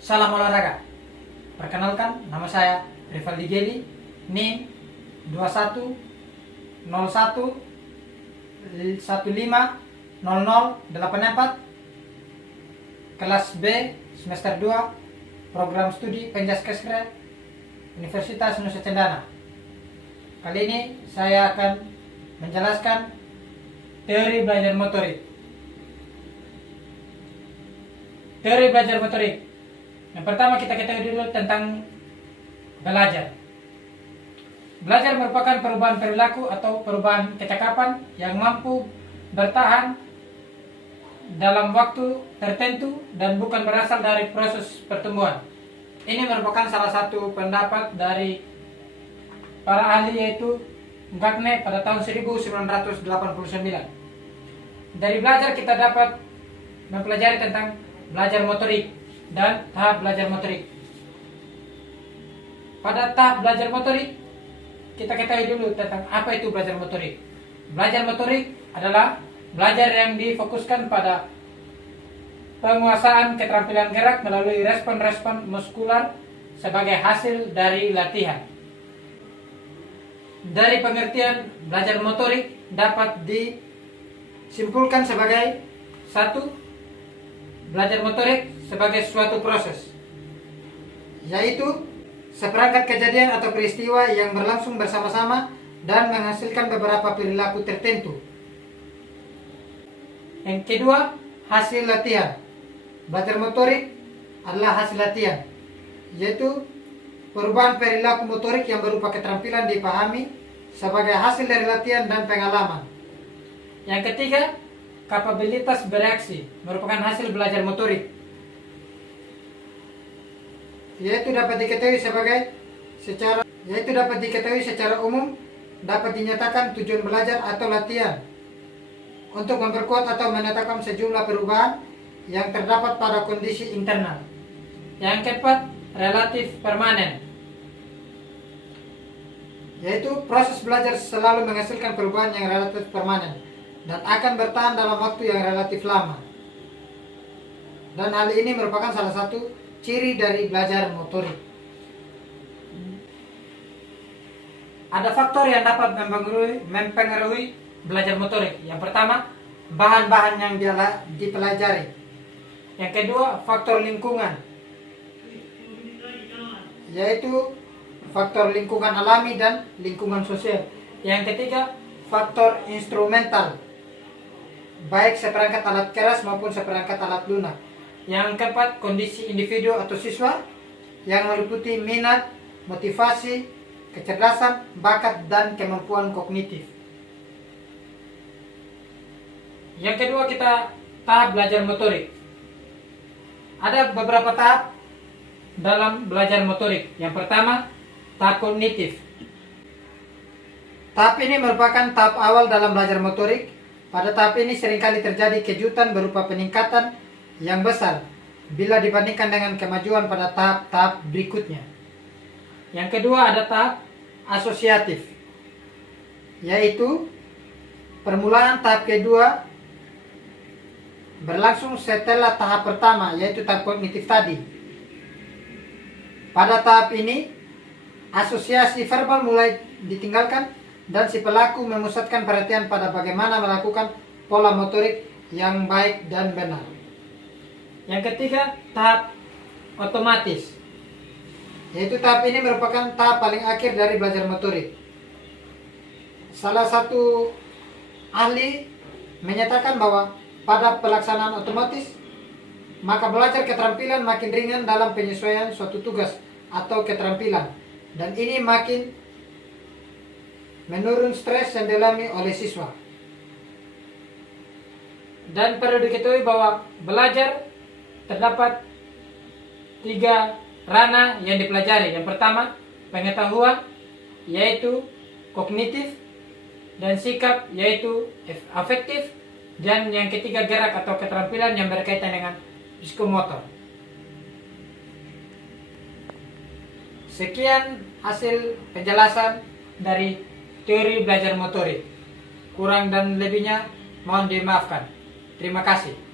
Salam olahraga. Perkenalkan, nama saya Rivaldi Geli, NIM 2101150084, kelas B, semester 2, program studi Penjaskesre, Universitas Nusa Cendana. Kali ini saya akan menjelaskan teori belajar motorik. Teori belajar motorik. Yang pertama kita ketahui dulu tentang belajar. Belajar merupakan perubahan perilaku atau perubahan kecakapan yang mampu bertahan dalam waktu tertentu dan bukan berasal dari proses pertumbuhan. Ini merupakan salah satu pendapat dari para ahli, yaitu Gagne pada tahun 1989. Dari belajar kita dapat mempelajari tentang belajar motorik dan tahap belajar motorik. Pada tahap belajar motorik, kita ketahui dulu tentang apa itu belajar motorik. Belajar motorik adalah belajar yang difokuskan pada penguasaan keterampilan gerak melalui respon-respon muskular sebagai hasil dari latihan. Dari pengertian belajar motorik dapat disimpulkan sebagai satu, belajar motorik sebagai suatu proses, yaitu seperangkat kejadian atau peristiwa yang berlangsung bersama-sama dan menghasilkan beberapa perilaku tertentu. Yang kedua, hasil latihan. Belajar motorik adalah hasil latihan, yaitu perubahan perilaku motorik yang berupa keterampilan dipahami sebagai hasil dari latihan dan pengalaman. Yang ketiga, kapabilitas bereaksi merupakan hasil belajar motorik, yaitu dapat diketahui secara umum, dapat dinyatakan tujuan belajar atau latihan untuk memperkuat atau menetapkan sejumlah perubahan yang terdapat pada kondisi internal. Yang keempat, relatif permanen, yaitu proses belajar selalu menghasilkan perubahan yang relatif permanen dan akan bertahan dalam waktu yang relatif lama. Dan hal ini merupakan salah satu ciri dari belajar motorik. Ada faktor yang dapat mempengaruhi belajar motorik. Yang pertama, bahan-bahan yang dipelajari. Yang kedua, faktor lingkungan, yaitu faktor lingkungan alami dan lingkungan sosial. Yang ketiga, faktor instrumental, baik seperangkat alat keras maupun seperangkat alat lunak. Yang keempat, kondisi individu atau siswa yang meliputi minat, motivasi, kecerdasan, bakat, dan kemampuan kognitif. Yang kedua, kita tahap belajar motorik. Ada beberapa tahap dalam belajar motorik. Yang pertama, tahap kognitif. Tahap ini merupakan tahap awal dalam belajar motorik. Pada tahap ini seringkali terjadi kejutan berupa peningkatan yang besar bila dibandingkan dengan kemajuan pada tahap-tahap berikutnya. Yang kedua, ada tahap asosiatif, yaitu permulaan tahap kedua berlangsung setelah tahap pertama, yaitu tahap kognitif tadi. Pada tahap ini, asosiasi verbal mulai ditinggalkan dan si pelaku memusatkan perhatian pada bagaimana melakukan pola motorik yang baik dan benar. Yang ketiga, tahap otomatis, yaitu tahap ini merupakan tahap paling akhir dari belajar motorik. Salah satu ahli menyatakan bahwa pada pelaksanaan otomatis, maka belajar keterampilan makin ringan dalam penyesuaian suatu tugas atau keterampilan, dan ini makin menurun stres yang dialami oleh siswa. Dan perlu diketahui bahwa belajar terdapat 3 ranah yang dipelajari. Yang pertama, pengetahuan, yaitu kognitif, dan sikap, yaitu afektif, dan yang ketiga, gerak atau keterampilan yang berkaitan dengan psikomotor. Sekian hasil penjelasan dari teori belajar motorik. Kurang dan lebihnya mohon dimaafkan. Terima kasih.